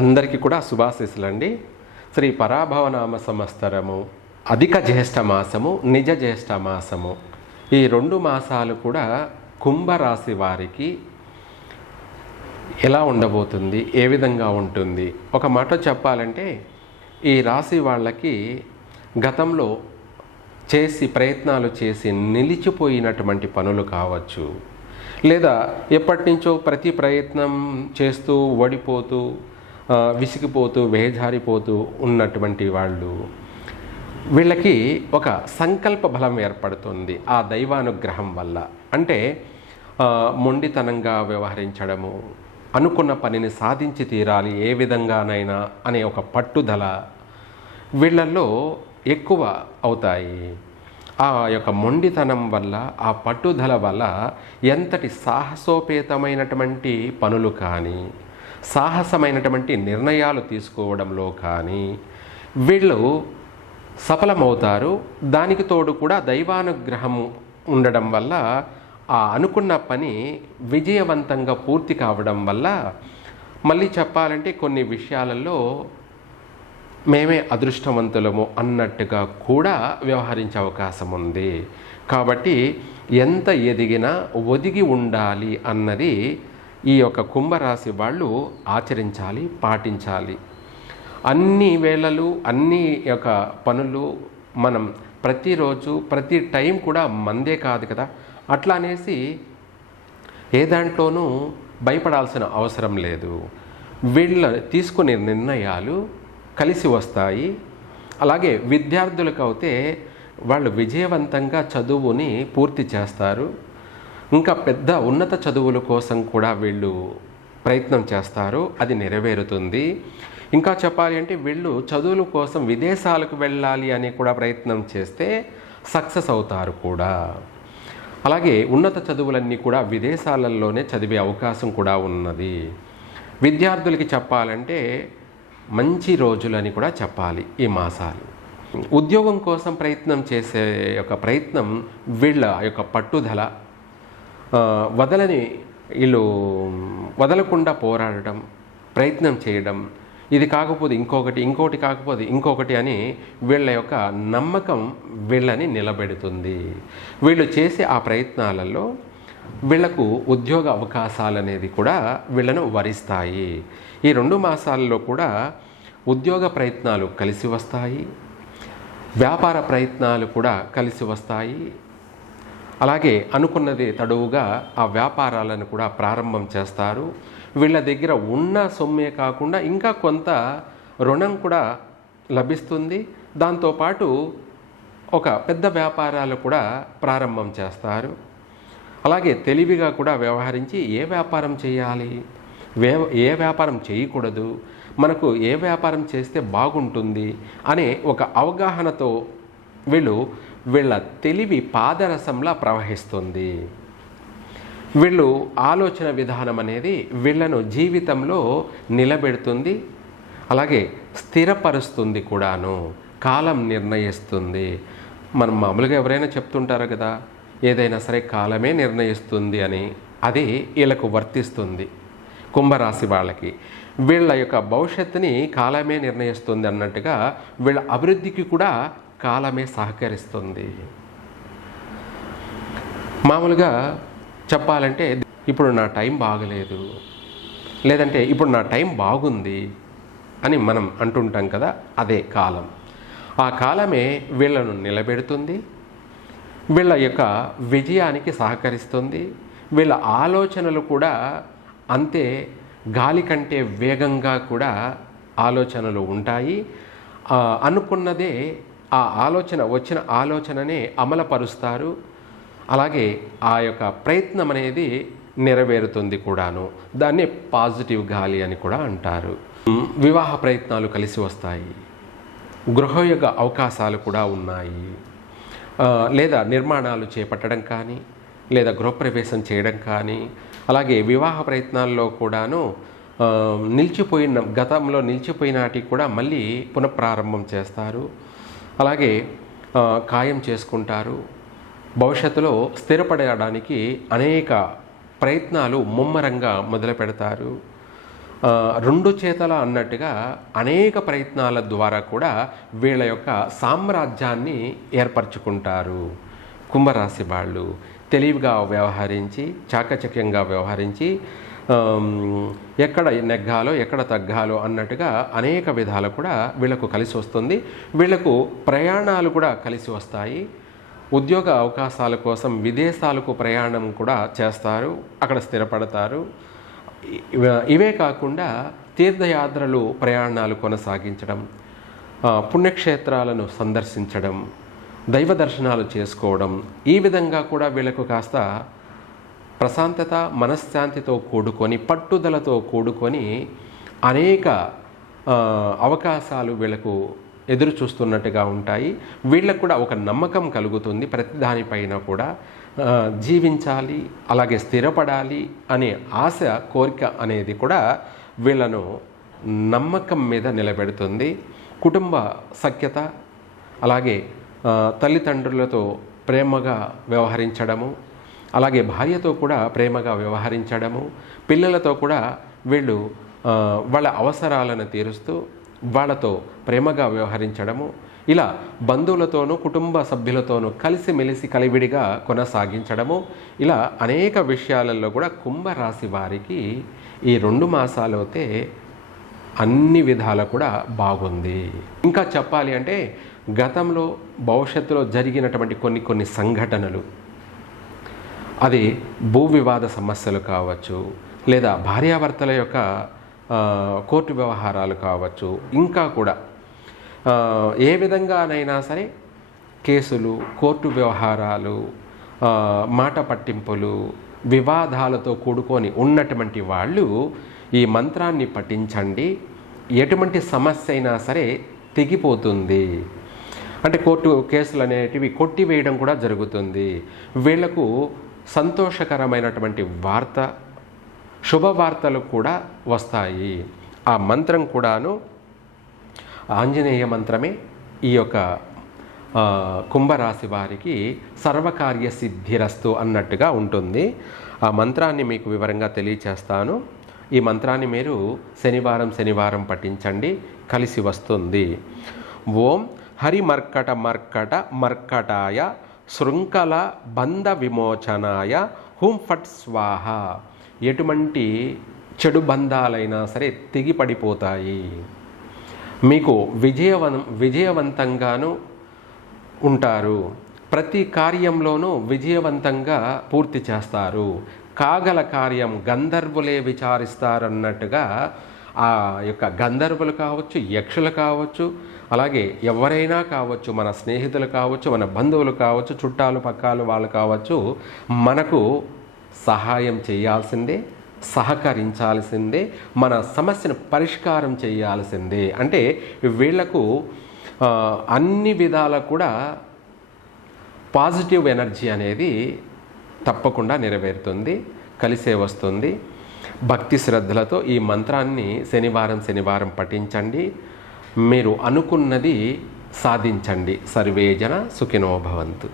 అందరికీ కూడా శుభాశీస్సులండి. శ్రీ పరాభవనామ సంవత్సరము అధిక జ్యేష్ఠ మాసము, నిజ జ్యేష్ఠ మాసము, ఈ 2 మాసాలు కూడా కుంభరాశి వారికి ఎలా ఉండబోతుంది, ఏ విధంగా ఉంటుంది? ఒక మాట చెప్పాలంటే ఈ రాశి వాళ్ళకి గతంలో ప్రయత్నాలు చేసి నిలిచిపోయినటువంటి పనులు కావచ్చు, లేదా ఎప్పటి నుంచో ప్రతి ప్రయత్నం చేస్తూ ఓడిపోతూ విసిగిపోతూ వేజారిపోతూ ఉన్నటువంటి వీళ్ళకి ఒక సంకల్ప బలం ఏర్పడుతుంది ఆ దైవానుగ్రహం వల్ల. అంటే మొండితనంగా వ్యవహరించడము, అనుకున్న పనిని సాధించి తీరాలి ఏ విధంగానైనా అనే ఒక పట్టుదల వీళ్ళల్లో ఎక్కువ అవుతాయి. ఆ యొక్క మొండితనం వల్ల, ఆ పట్టుదల వల్ల ఎంతటి సాహసోపేతమైనటువంటి పనులు కానీ, సాహసమైనటువంటి నిర్ణయాలు తీసుకోవడంలో కానీ వీళ్ళు సఫలమవుతారు. దానికి తోడు కూడా దైవానుగ్రహం ఉండడం వల్ల ఆ అనుకున్న పని విజయవంతంగా పూర్తి కావడం వల్ల, మళ్ళీ చెప్పాలంటే కొన్ని విషయాలలో మేమే అదృష్టవంతులము అన్నట్టుగా కూడా వ్యవహరించే అవకాశం ఉంది. కాబట్టి ఎంత ఎదిగినా ఒదిగి ఉండాలి అన్నది ఈ యొక్క కుంభరాశి వాళ్ళు ఆచరించాలి, పాటించాలి. అన్ని వేళలు, అన్ని యొక్క పనులు మనం ప్రతిరోజు ప్రతి టైం కూడా మందే కాదు కదా, అట్లా అనేసి ఏ దాంట్లోనూ భయపడాల్సిన అవసరం లేదు. వీళ్ళ తీసుకునే నిర్ణయాలు కలిసి వస్తాయి. అలాగే విద్యార్థులకు అయితే వాళ్ళు విజయవంతంగా చదువుని పూర్తి చేస్తారు. ఇంకా పెద్ద ఉన్నత చదువుల కోసం కూడా వీళ్ళు ప్రయత్నం చేస్తారు, అది నెరవేరుతుంది. ఇంకా చెప్పాలి అంటే వీళ్ళు చదువుల కోసం విదేశాలకు వెళ్ళాలి అని కూడా ప్రయత్నం చేస్తే సక్సెస్ అవుతారు కూడా. అలాగే ఉన్నత చదువులన్నీ కూడా విదేశాలలోనే చదివే అవకాశం కూడా ఉన్నది. విద్యార్థులకి చెప్పాలంటే మంచి రోజులని కూడా చెప్పాలి ఈ మాసాలు. ఉద్యోగం కోసం ప్రయత్నం చేసే యొక్క ప్రయత్నం, వీళ్ళ యొక్క పట్టుదల, వీళ్ళు వదలకుండా పోరాడడం, ప్రయత్నం చేయడం, ఇది కాకపోతే ఇంకొకటి కాకపోతే ఇంకొకటి అని వీళ్ళ యొక్క నమ్మకం వీళ్ళని నిలబెడుతుంది. వీళ్ళు చేసే ఆ ప్రయత్నాలలో వీళ్లకు ఉద్యోగ అవకాశాలు అనేది కూడా వీళ్ళను వరిస్తాయి. ఈ 2 మాసాల్లో కూడా ఉద్యోగ ప్రయత్నాలు కలిసి వస్తాయి, వ్యాపార ప్రయత్నాలు కూడా కలిసి వస్తాయి. అలాగే అనుకున్నది తడువుగా ఆ వ్యాపారాలను కూడా ప్రారంభం చేస్తారు. వీళ్ళ దగ్గర ఉన్న సొమ్మే కాకుండా ఇంకా కొంత రుణం కూడా లభిస్తుంది. దాంతోపాటు ఒక పెద్ద వ్యాపారాలు కూడా ప్రారంభం చేస్తారు. అలాగే తెలివిగా కూడా వ్యవహరించి ఏ వ్యాపారం చేయాలి, ఏ వ్యాపారం చేయకూడదు, మనకు ఏ వ్యాపారం చేస్తే బాగుంటుంది అనే ఒక అవగాహనతో వీళ్ళ తెలివి పాదరసంలా ప్రవహిస్తుంది. వీళ్ళు ఆలోచన విధానం అనేది వీళ్ళను జీవితంలో నిలబెడుతుంది, అలాగే స్థిరపరుస్తుంది కూడాను, కాలం నిర్ణయిస్తుంది. మనం మామూలుగా ఎవరైనా చెప్తుంటారు కదా, ఏదైనా సరే కాలమే నిర్ణయిస్తుంది అని. అది వీళ్ళకు వర్తిస్తుంది కుంభరాశి వాళ్ళకి. వీళ్ళ యొక్క భవిష్యత్తుని కాలమే నిర్ణయిస్తుంది అన్నట్టుగా వీళ్ళ అభివృద్ధికి కూడా కాలమే సహకరిస్తుంది. మామూలుగా చెప్పాలంటే ఇప్పుడు నా టైం బాగలేదు, లేదంటే ఇప్పుడు నా టైం బాగుంది అని మనం అంటుంటాం కదా, అదే కాలం. ఆ కాలమే వీళ్ళను నిలబెడుతుంది, వీళ్ళ యొక్క విజయానికి సహకరిస్తుంది. వీళ్ళ ఆలోచనలు కూడా అంతే గాలి కంటే వేగంగా కూడా ఆలోచనలు ఉంటాయి. అనుకున్నదే వచ్చిన ఆలోచననే అమలుపరుస్తారు. అలాగే ఆ యొక్క ప్రయత్నం అనేది నెరవేరుతుంది కూడాను. దాన్ని పాజిటివ్ గాలి అని కూడా అంటారు. వివాహ ప్రయత్నాలు కలిసి వస్తాయి, గృహయోగ అవకాశాలు కూడా ఉన్నాయి. లేదా నిర్మాణాలు చేపట్టడం కానీ, లేదా గృహప్రవేశం చేయడం కానీ, అలాగే వివాహ ప్రయత్నాల్లో కూడాను గతంలో నిలిచిపోయినాటికి కూడా మళ్ళీ పునఃప్రారంభం చేస్తారు. అలాగే ఖాయం చేసుకుంటారు. భవిష్యత్తులో స్థిరపడడానికి అనేక ప్రయత్నాలు ముమ్మరంగా మొదలు పెడతారు. రెండు చేతల అన్నట్టుగా అనేక ప్రయత్నాల ద్వారా కూడా వీళ్ళ యొక్క సామ్రాజ్యాన్ని ఏర్పరచుకుంటారు. కుంభరాశి వాళ్ళు తెలివిగా వ్యవహరించి, చాకచక్యంగా వ్యవహరించి, ఎక్కడ నెగ్గాలో ఎక్కడ తగ్గాలో అన్నట్టుగా అనేక విధాలు కూడా వీళ్ళకు కలిసి వస్తుంది. వీళ్ళకు ప్రయాణాలు కూడా కలిసి వస్తాయి. ఉద్యోగ అవకాశాల కోసం విదేశాలకు ప్రయాణం కూడా చేస్తారు, అక్కడ స్థిరపడతారు. ఇవే కాకుండా తీర్థయాత్రలు ప్రయాణాలు కొనసాగించడం, పుణ్యక్షేత్రాలను సందర్శించడం, దైవ దర్శనాలు చేసుకోవడం, ఈ విధంగా కూడా వీళ్ళకు కాస్త ప్రశాంతత, మనశ్శాంతితో కూడుకొని, పట్టుదలతో కూడుకొని అనేక అవకాశాలు వీళ్ళకు ఎదురు చూస్తున్నట్టుగా ఉంటాయి. వీళ్ళకు కూడా ఒక నమ్మకం కలుగుతుంది, ప్రతి దానిపైన కూడా జీవించాలి, అలాగే స్థిరపడాలి అనే ఆశ, కోరిక అనేది కూడా వీళ్ళను నమ్మకం మీద నిలబెడుతుంది. కుటుంబ సఖ్యత, అలాగే తల్లిదండ్రులతో ప్రేమగా వ్యవహరించడము, అలాగే భార్యతో కూడా ప్రేమగా వ్యవహరించడము, పిల్లలతో కూడా వీళ్ళు వాళ్ళ అవసరాలను తీరుస్తూ వాళ్ళతో ప్రేమగా వ్యవహరించడము, ఇలా బంధువులతోనూ కుటుంబ సభ్యులతోనూ కలిసిమెలిసి కలివిడిగా కొనసాగించడము, ఇలా అనేక విషయాలలో కూడా కుంభరాశి వారికి ఈ 2 మాసాలు అయితే అన్ని విధాలు కూడా బాగుంది. ఇంకా చెప్పాలి అంటే గతంలో భవిష్యత్తులో జరిగినటువంటి కొన్ని సంఘటనలు, అది భూ వివాద సమస్యలు కావచ్చు, లేదా భార్యాభర్తల యొక్క కోర్టు వ్యవహారాలు కావచ్చు, ఇంకా కూడా ఏ విధంగానైనా సరే కేసులు, కోర్టు వ్యవహారాలు, మాట పట్టింపులు, వివాదాలతో కూడుకొని ఉన్నటువంటి వాళ్ళు ఈ మంత్రాన్ని పఠించండి. ఎటువంటి సమస్య అయినా సరే తెగిపోతుంది. అంటే కోర్టు కేసులు అనేటివి కొట్టివేయడం కూడా జరుగుతుంది. వీళ్లకు సంతోషకరమైనటువంటి వార్త, శుభవార్తలు కూడా వస్తాయి. ఆ మంత్రం కూడాను ఆంజనేయ మంత్రమే. ఈ యొక్క కుంభరాశి వారికి సర్వకార్య సిద్ధిరస్తు అన్నట్టుగా ఉంటుంది. ఆ మంత్రాన్ని మీకు వివరంగా తెలియచేస్తాను. ఈ మంత్రాన్ని మీరు శనివారం పఠించండి, కలిసి వస్తుంది. ఓం హరిమర్కట మర్కట మర్కటాయ శృంఖల బంధ విమోచనాయ హుం ఫట్ స్వాహ. ఎటువంటి చెడు బంధాలైనా సరే తెగిపడిపోతాయి. మీకు విజయవంతంగాను ఉంటారు. ప్రతి కార్యంలోనూ విజయవంతంగా పూర్తి చేస్తారు. కాగల కార్యం గంధర్వులే విచారిస్తారన్నట్టుగా ఆ యొక్క గంధర్వులు కావచ్చు, యక్షులు కావచ్చు, అలాగే ఎవరైనా కావచ్చు, మన స్నేహితులు కావచ్చు, మన బంధువులు కావచ్చు, చుట్టాలు పక్కాలు వాళ్ళు కావచ్చు, మనకు సహాయం చేయాల్సిందే, సహకరించాల్సిందే, మన సమస్యను పరిష్కారం చేయాల్సిందే. అంటే వీళ్లకు అన్ని విధాల కూడా పాజిటివ్ ఎనర్జీ అనేది తప్పకుండా నెరవేరుతుంది, కలిసే వస్తుంది. భక్తి శ్రద్ధలతో ఈ మంత్రాన్ని శనివారం పఠించండి. మీరు అనుకున్నది సాధించండి. సర్వేజన సుఖినో భవంతు.